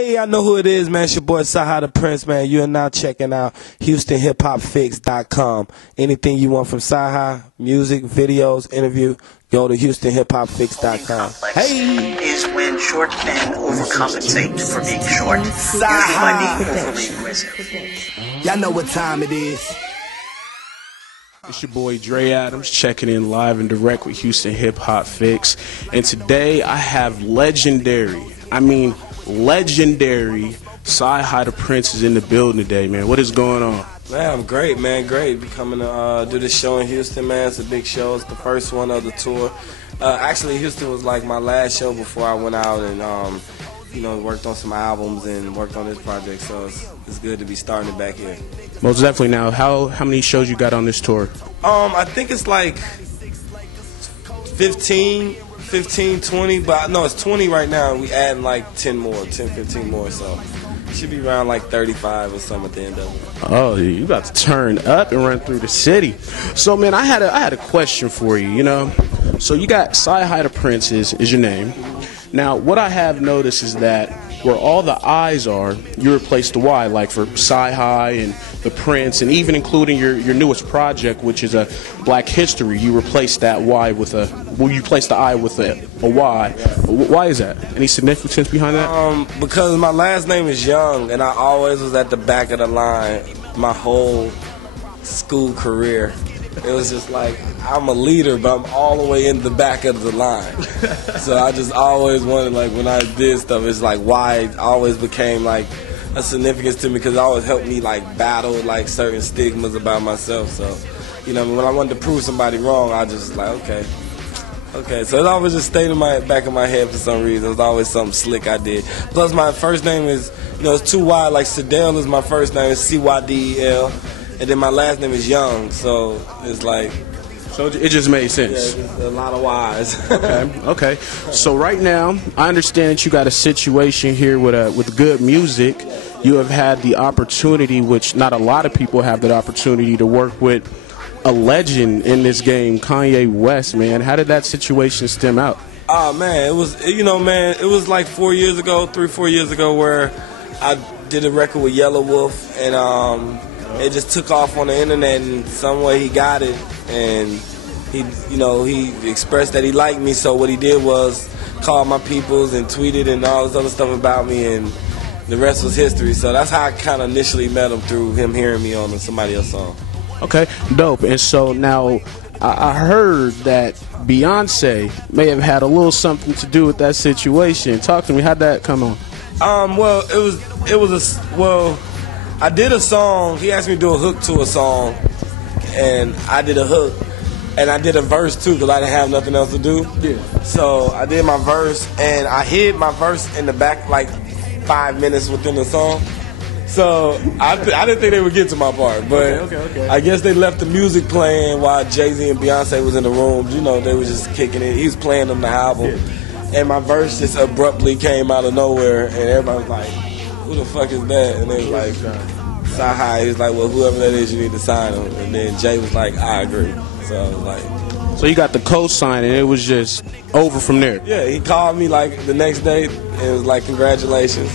Hey, I know who it is, man. It's your boy Cyhi The Prynce, man. You are now checking out HoustonHipHopFix.com. Anything you want from Cyhi, music, videos, interview, go to HoustonHipHopFix.com. Hey! Is when short men overcompensate for being short. Cyhi! Overly aggressive. Y'all know what time it is. It's your boy Dre Adams checking in live and direct with Houston Hip Hop Fix. And today I have legendary Cyhi The Prynce is in the building today, man. What is going on? Man, I'm great, man. Great. Be coming to do this show in Houston, man. It's a big show. It's the first one of the tour. Actually, Houston was like my last show before I went out and, worked on some albums and worked on this project. So it's good to be starting it back here. Most definitely. Now, how many shows you got on this tour? I think it's like 15, 20, but no, it's 20 right now. We adding like 10, 15 more, so it should be around like 35 or something at the end of it. Oh, you about to turn up and run through the city. So, man, I had a question for you, you know. So you got Cyhi The Prynce is your name. Now, what I have noticed is that where all the I's are, you replace the Y, like for Cyhi and The Prynce, and even including your newest project, which is a Black History, you replace that Y with you place the I with a Y. Why is that? Any significance behind that? Because my last name is Young, and I always was at the back of the line my whole school career. It was just like, I'm a leader, but I'm all the way in the back of the line. So I just always wanted, like, when I did stuff, it's like why always became like a significance to me, because it always helped me like battle like certain stigmas about myself. So, when I wanted to prove somebody wrong, I just like, okay. So it always just stayed in my back of my head for some reason. It was always something slick I did. Plus my first name is, it's 2 Y, like Cydel is my first name, it's CYDEL. And then my last name is Young, so it's like... So it just made sense. Yeah, just a lot of Y's. Okay. So right now, I understand that you got a situation here with good music. You have had the opportunity, which not a lot of people have that opportunity, to work with a legend in this game, Kanye West, man. How did that situation stem out? Oh, man, it was, it was like 4 years ago, 4 years ago, where I did a record with Yellow Wolf, and... it just took off on the internet, and some way he got it, and he expressed that he liked me. So what he did was call my peoples and tweeted and all this other stuff about me, and the rest was history. So that's how I kind of initially met him, through him hearing me on somebody else's song. Okay, dope. And so now I heard that Beyonce may have had a little something to do with that situation. Talk to me. How'd that come on? Well, I did a song. He asked me to do a hook to a song, and I did a hook, and I did a verse too, because I didn't have nothing else to do. Yeah. So I did my verse, and I hid my verse in the back like 5 minutes within the song. So I didn't think they would get to my part, but okay. I guess they left the music playing while Jay-Z and Beyonce was in the room. They was just kicking it. He was playing them the album, and my verse just abruptly came out of nowhere, and everybody was like, who the fuck is that? And they was like, Cyhi. He was like, well, whoever that is, you need to sign him. And then Jay was like, I agree. So I was like... So you got the co-sign, and it was just over from there? Yeah, he called me like the next day, and it was like, congratulations,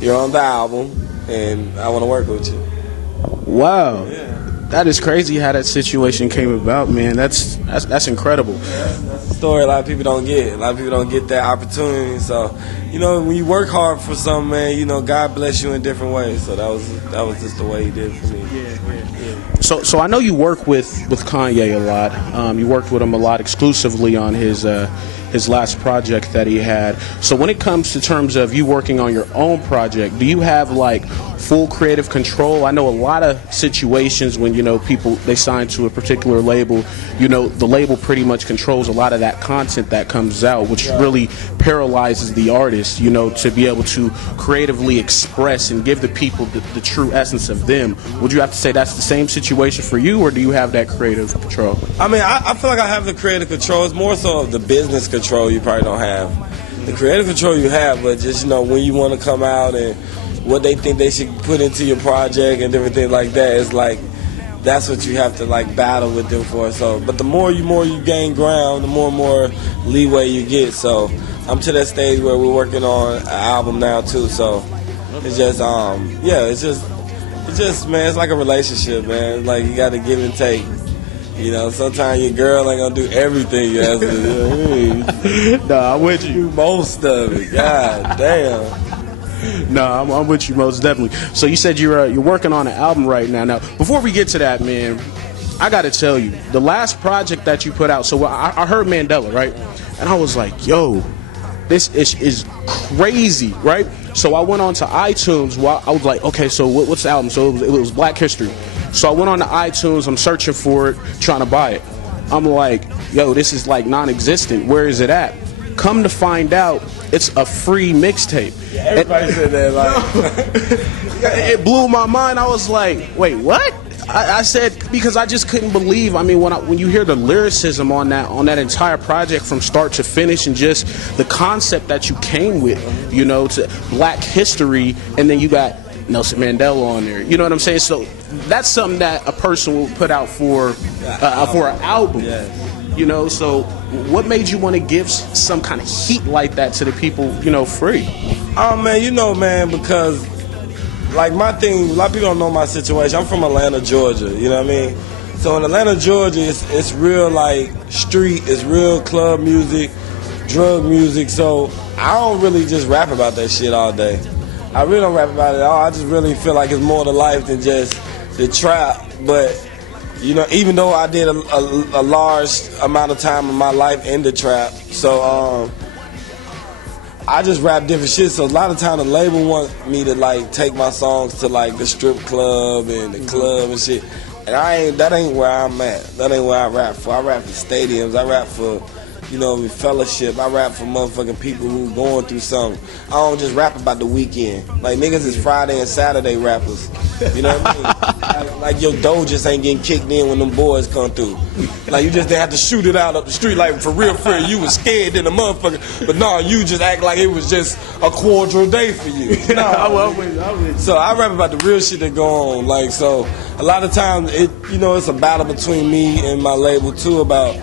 you're on the album, and I want to work with you. Wow. Yeah. That is crazy how that situation came about, man. That's incredible. That's a story a lot of people don't get. A lot of people don't get that opportunity. So, when you work hard for something, man, God bless you in different ways. So that was just the way he did it for me. Yeah. So I know you work with Kanye a lot. You worked with him a lot exclusively on his last project that he had. So when it comes to terms of you working on your own project, do you have like full creative control? I know a lot of situations when people, they sign to a particular label, the label pretty much controls a lot of that content that comes out, which really paralyzes the artist, to be able to creatively express and give the people the true essence of them. Would you have to say that's the same situation for you, or do you have that creative control? I mean, I feel like I have the creative control. It's more so of the business control you probably don't have. The creative control you have, but just, when you want to come out and what they think they should put into your project and different things like that, it's like, that's what you have to like battle with them for. So, but the more you gain ground, the more and more leeway you get. So I'm to that stage where we're working on an album now too. So It's just it's just man, it's like a relationship, man. Like you got to give and take. You know, sometimes your girl ain't gonna do everything you ask her to do. You know what I mean? Nah, I'm with you. Do most of it. God damn. No, I'm with you most definitely. So you said you're working on an album right now. Now, before we get to that, man, I got to tell you, the last project that you put out. So I heard Mandela, right? And I was like, yo, this is crazy, right? So I went on to iTunes. I was like, okay, so what's the album? So it was Black History. So I went on to iTunes. I'm searching for it, trying to buy it. I'm like, yo, this is like non-existent. Where is it at? Come to find out, it's a free mixtape. Yeah, everybody said that. Like, it blew my mind. I was like, wait, what? I said, because I just couldn't believe. I mean, when you hear the lyricism on that entire project from start to finish, and just the concept that you came with, you know, to Black history, and then you got Nelson Mandela on there. You know what I'm saying? So that's something that a person will put out for an album. Yeah. You know, so what made you want to give some kind of heat like that to the people, you know, free? Oh man, you know, man, because like my thing, a lot of people don't know my situation. I'm from Atlanta, Georgia. You know what I mean? So in Atlanta, Georgia, it's real like street, it's real club music, drug music. So I don't really just rap about that shit all day. I really don't rap about it at all. I just really feel like it's more to life than just the trap. But you know, even though I did a large amount of time in my life in the trap, so I just rap different shit. So a lot of time the label wants me to like take my songs to like the strip club and the club and shit. And that ain't where I'm at. That ain't where I rap for. I rap for stadiums. I rap for, you know, fellowship. I rap for motherfucking people who going through something. I don't just rap about the weekend. Like niggas is Friday and Saturday rappers. You know what I mean? Like your dough just ain't getting kicked in when them boys come through. Like you just didn't have to shoot it out up the street like for real. You was scared than a motherfucker. But no, you just act like it was just a quarter day for you. No. So I rap about the real shit that go on. Like so, a lot of times it's a battle between me and my label too about,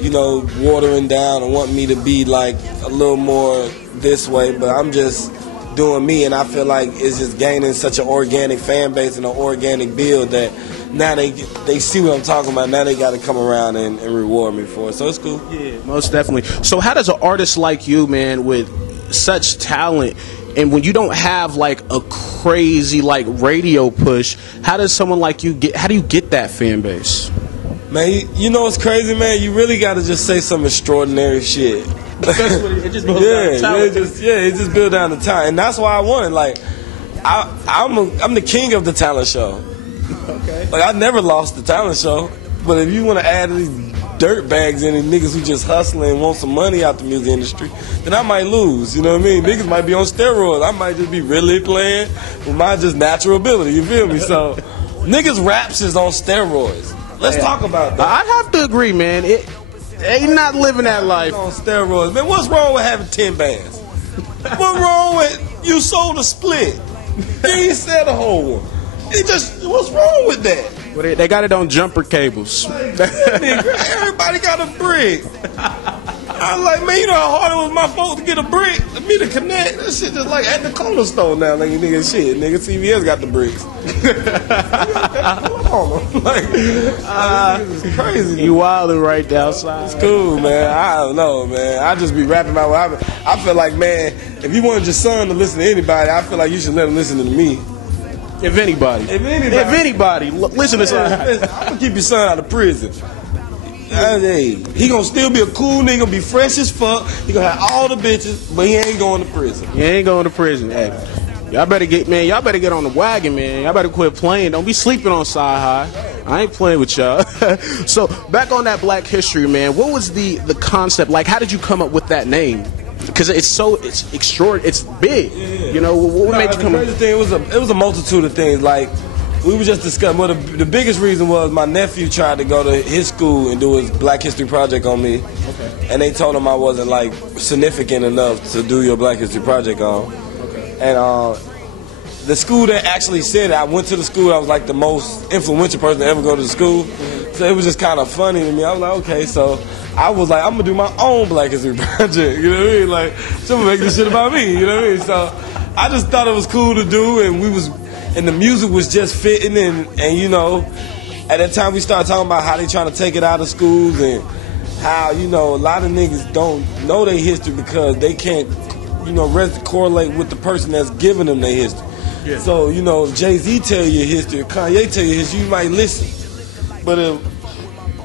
you know, watering down and wanting me to be like a little more this way, but I'm just doing me, and I feel like it's just gaining such an organic fan base and an organic build that now they see what I'm talking about. Now they got to come around and reward me for it, so it's cool. Yeah, most definitely. So how does an artist like you, man, with such talent, and when you don't have like a crazy like radio push, how does someone like you how do you get that fan base? Man, you know what's crazy, man? You really got to just say some extraordinary shit. It just builds down the talent. It just builds down the talent. And that's why I won. Like, I'm the king of the talent show. Okay. Like, I never lost the talent show. But if you want to add these dirt bags in and niggas who just hustling and want some money out the music industry, then I might lose. You know what I mean? Niggas might be on steroids. I might just be really playing with my just natural ability. You feel me? So, niggas raps is on steroids. Let's talk about that. I'd have to agree, man. They not living that life. On steroids. Man, what's wrong with having 10 bands? What's wrong with you sold a split? You ain't said a whole one. What's wrong with that? Well, they got it on jumper cables. Everybody got a brick. I'm like, man, you know how hard it was my folks to get a brick? Me to connect? That shit just like at the corner store now. Like, nigga, shit. Nigga, CVS got the bricks. This is crazy. You wildin' right outside. It's cool, man. I don't know, man. I just be rapping my way. I feel like, man, if you wanted your son to listen to anybody, I feel like you should let him listen to me. If anybody, listen to something. I'm gonna keep your son out of prison. Hey, he gonna still be a cool nigga, gonna be fresh as fuck. He gonna have all the bitches, but he ain't going to prison. He ain't going to prison. Hey, y'all better get on the wagon, man. Y'all better quit playing. Don't be sleeping on Cyhi High. I ain't playing with y'all. So back on that Black History, man. What was the concept? Like, how did you come up with that name? Because it's extraordinary. It's big. Yeah. You know, what made you come up? The crazy thing, it was a multitude of things. Like, we were just discussing. Well, the biggest reason was my nephew tried to go to his school and do his Black History project on me. Okay. And they told him I wasn't like significant enough to do your Black History project on. Okay. And the school that actually said it, I went to the school. I was like the most influential person to ever go to the school. Mm-hmm. So it was just kind of funny to me. I was like, okay, so I was like, I'm gonna do my own Black History project. You know what I mean? Like, someone make this shit about me. You know what I mean? So I just thought it was cool to do, and the music was just fitting, and you know, at that time we started talking about how they trying to take it out of schools and how, you know, a lot of niggas don't know their history because they can't, you know, correlate with the person that's giving them their history. Yeah. So, you know, if Jay-Z tell you your history, or Kanye tell you his, you might listen. But if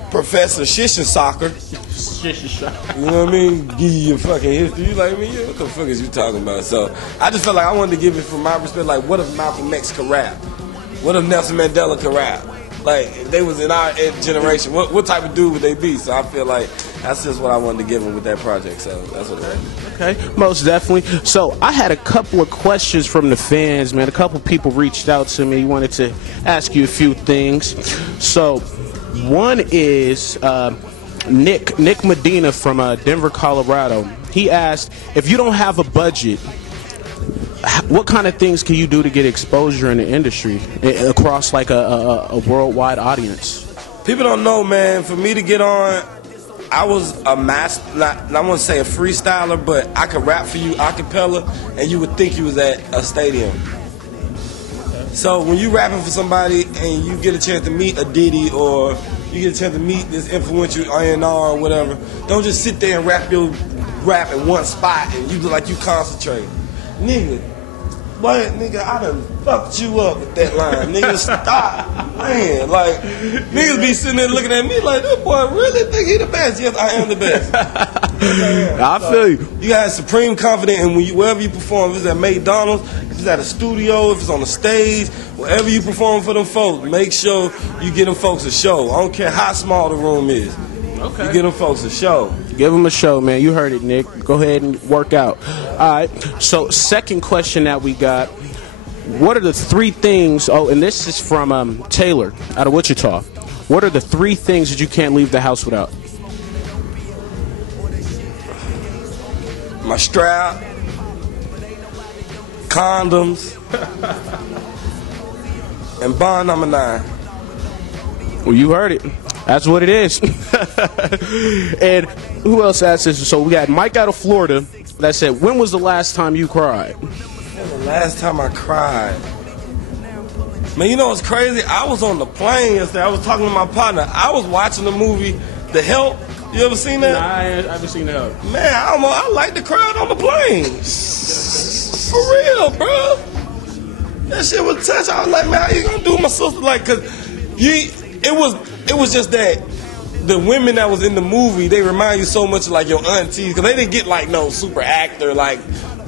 Professor Shishin Soccer, you know what I mean, give you your fucking history, you like, man, yeah, what the fuck is you talking about? So I just felt like I wanted to give it from my perspective, like, what if Malcolm X could rap? What if Nelson Mandela could rap? Like, if they was in our generation, what type of dude would they be? So I feel like that's just what I wanted to give them with that project. So that's what it was. Okay, most definitely. So I had a couple of questions from the fans, man. A couple people reached out to me, wanted to ask you a few things. So one is Nick Medina from Denver, Colorado. He asked, if you don't have a budget, what kind of things can you do to get exposure in the industry across like a worldwide audience? People don't know, man. For me to get on, I was a master, I want to say a freestyler, but I could rap for you a cappella, and you would think you was at a stadium. So when you rapping for somebody and you get a chance to meet a Diddy, or you get a chance to meet this influential A&R or whatever, don't just sit there and rap in one spot and you look like you concentrate. Nigga, boy, nigga, I done fucked you up with that line. Nigga, stop. Man, like, niggas be sitting there looking at me like, this boy really think he the best. Yes, I am the best. I feel you. You got supreme confidence, and wherever you perform, if it's at McDonald's, if it's at a studio, if it's on the stage, wherever you perform for them folks, make sure you get them folks a show. I don't care how small the room is. Okay. You get them folks a show. Give them a show, man. You heard it, Nick. Go ahead and work out. All right. So, second question that we got. What are the three things? Oh, and this is from Taylor out of Wichita. What are the three things that you can't leave the house without? My strap, condoms, and bond number 9. Well, you heard it. That's what it is. And who else asked this? So we got Mike out of Florida that said, when was the last time you cried? The last time I cried? Man, you know what's crazy? I was on the plane yesterday. I was talking to my partner. I was watching the movie The Help. You ever seen that? Nah, I haven't seen The Help. Man, I like the crowd on the plane. For real, bro. That shit was touch. I was like, man, how you gonna do my sister? Like, cause it was just that the women that was in the movie, they remind you so much of like your aunties, because they didn't get like no super actor like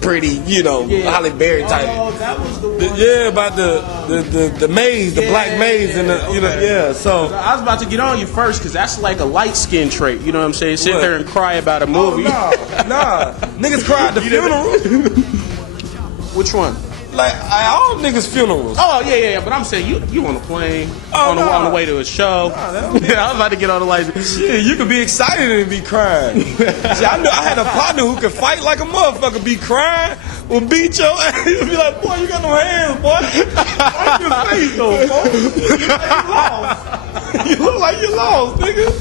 pretty, you know, Halle Berry type. Oh, that was the one. About the maids, the black maids, and the, you know, yeah. So I was about to get on you first, because that's like a light skin trait. You know what I'm saying? Sit there and cry about a movie. Oh, nah, niggas cry at the funeral. Which one? Like all niggas' funerals. Oh yeah. But I'm saying you on a plane on the way to a show. I was about to get on the light. Shit, you could be excited and be crying. See, I had a partner who could fight like a motherfucker, be crying, will beat your ass. He'd be like, boy, you got no hands, boy. Wipe your face though, boy. You look like you lost, nigga.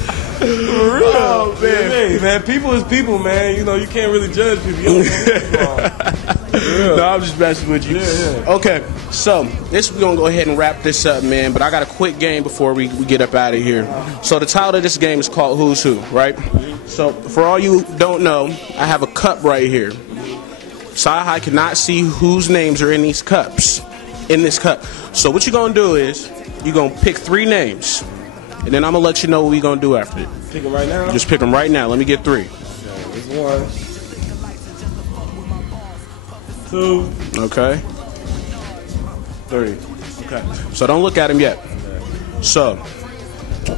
For real. Oh, man. Hey, man, people is people, man. You know, you can't really judge people. You don't know. No, I'm just messing with you. Yeah. Okay, so we're going to go ahead and wrap this up, man. But I got a quick game before we get up out of here. So the title of this game is called Who's Who, right? So for all you who don't know, I have a cup right here. Cyhi cannot see whose names are in these cups, in this cup. So what you're going to do is you're going to pick 3 names. And then I'm going to let you know what we're going to do after it. Pick them right now? Just pick them right now. Let me get 3. There's 1. 2. Okay. 3. Okay. So don't look at them yet. So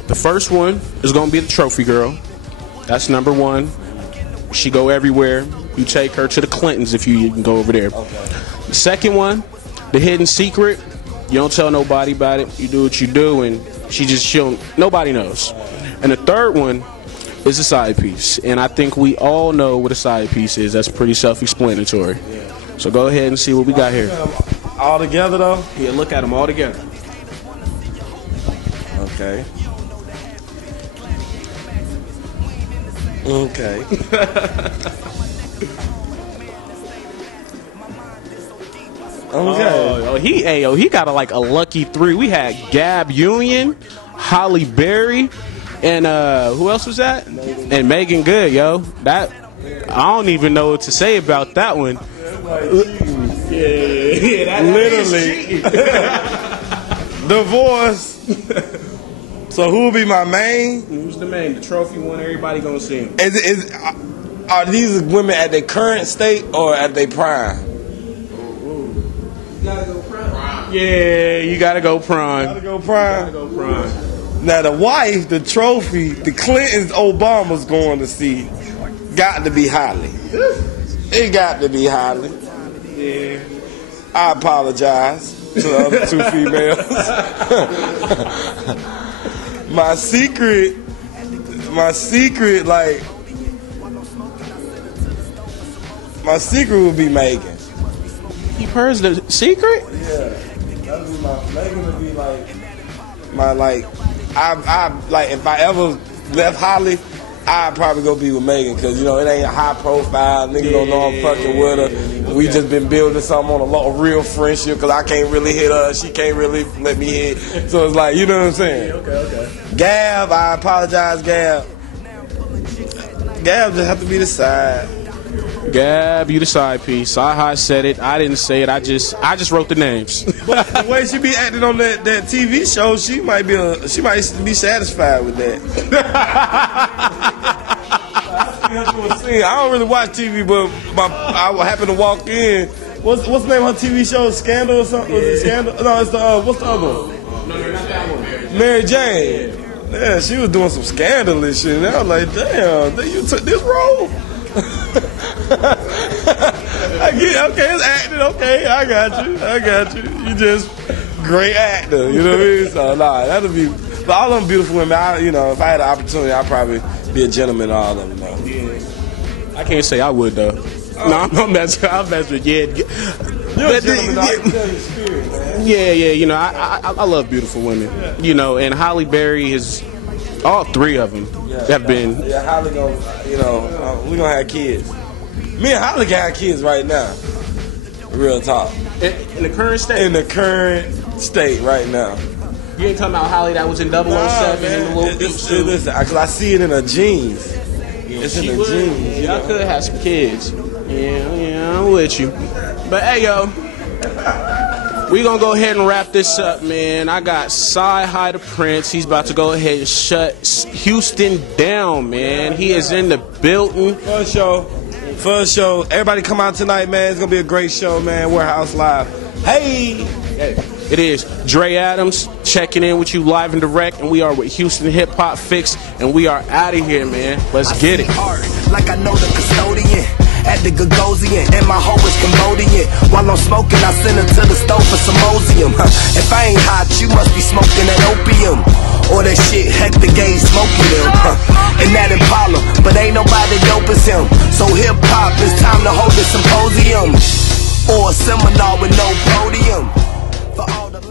the first one is going to be the trophy girl. That's number 1. She go everywhere. You take her to the Clintons if you can go over there. Okay. The second one, the hidden secret. You don't tell nobody about it. You do what you do, and nobody knows. And the third one is a side piece. And I think we all know what a side piece is. That's pretty self-explanatory. Yeah. So go ahead and see what we got here. All together, though? Yeah, look at them all together. Okay. Okay. Okay. He got a lucky 3. We had Gab Union, Holly Berry, and who else was that? And Megan Good, yo. That I don't even know what to say about that one. Yeah, literally. Divorce. So who will be my main? Who's the main? The trophy one. Everybody gonna see him. Are these women at their current state or at their prime? You gotta go prime. Yeah, you gotta go prime. Now the wife, the trophy, the Clintons, Obama's going to see. Got to be Holly. It got to be Holly. Yeah. I apologize to the other 2 females. My secret, my secret would be Megan. You heard the secret? Yeah, that would be Megan would be like if I ever left Holly, I'd probably go be with Megan because it ain't a high profile. Niggas don't know I'm fucking with her. We just been building something on a real friendship because I can't really hit her, she can't really let me hit. So it's like, you know what I'm saying? Okay. Gab, I apologize, Gab. Gab just have to be the side. Gab, you the side piece. Cyhi said it. I didn't say it. I just wrote the names. But the way she be acting on that TV show, she might be satisfied with that. I don't really watch TV, but I happen to walk in. What's the name of her TV show? Scandal or something? Was it Scandal? No, it's what's the other one? No, not that one. Mary Jane. Yeah, she was doing some scandalous shit. And I was like, damn, you took this role? I get okay, it's acting. Okay, I got you. You just great actor. You know what I mean? So that'll be. But all them beautiful women. If I had the opportunity, I'd probably be a gentleman to all of them. Though. Yeah. I can't say I would though. No, I'm messing with You're a gentleman. I can tell your spirit, man. Yeah. I love beautiful women. And Holly Berry is all 3 of them have been. Yeah, Holly gonna. We gonna have kids. Me and Holly got kids right now. Real talk. In the current state? In the current state right now. You ain't talking about Holly that was in 007 man. in the little beach suit? Listen, because I see it in her jeans. It's in her jeans. Y'all could have some kids. Yeah, I'm with you. But hey, yo. We gonna go ahead and wrap this up, man. I got Cyhi The Prynce. He's about to go ahead and shut Houston down, man. He is in the building. First show. Everybody come out tonight, man. It's gonna be a great show, man. Warehouse Live. Hey. It is Dre Adams checking in with you live and direct, and we are with Houston Hip Hop Fix, and we are out of here, man. Let's get it. Like I know the custodian at the Gagosian, and my hoe is Cambodian. While I'm smoking, I send her to the stove for some Mosium. If I ain't hot, you must be smoking that opium. Or that shit Hector Gay smoking them. And that Impala, but ain't nobody dope as him. So hip hop, it's time to hold a symposium. Or a seminar with no podium. For all the